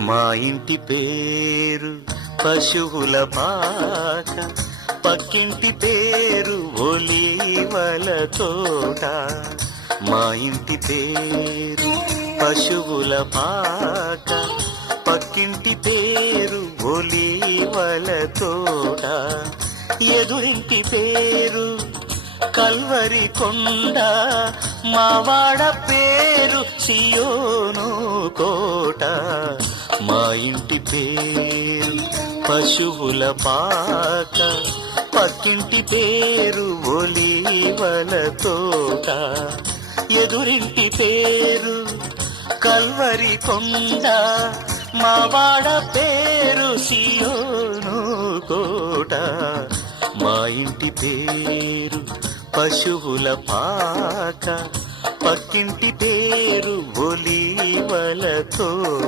మా ఇంటి పేరు పశువుల పాక, పక్కింటి పేరు ఒలీవల తోట. మా ఇంటి పేరు పశువుల పాక, పక్కింటి పేరు ఒలీవల తోట. ఎదురింటి పేరు కల్వరి కొండ, మావాడ పేరు సియోను కోట. మా ఇంటి పేరు పశువుల పాక, పక్కింటి పేరు ఒలీవల తోట. ఎదురింటి పేరు కల్వరి కొండ, మావాడ పేరు సియోను కోట. మా ఇంటి పేరు పశువుల పాక, పక్కింటి పేరు ఒలీవల తోట.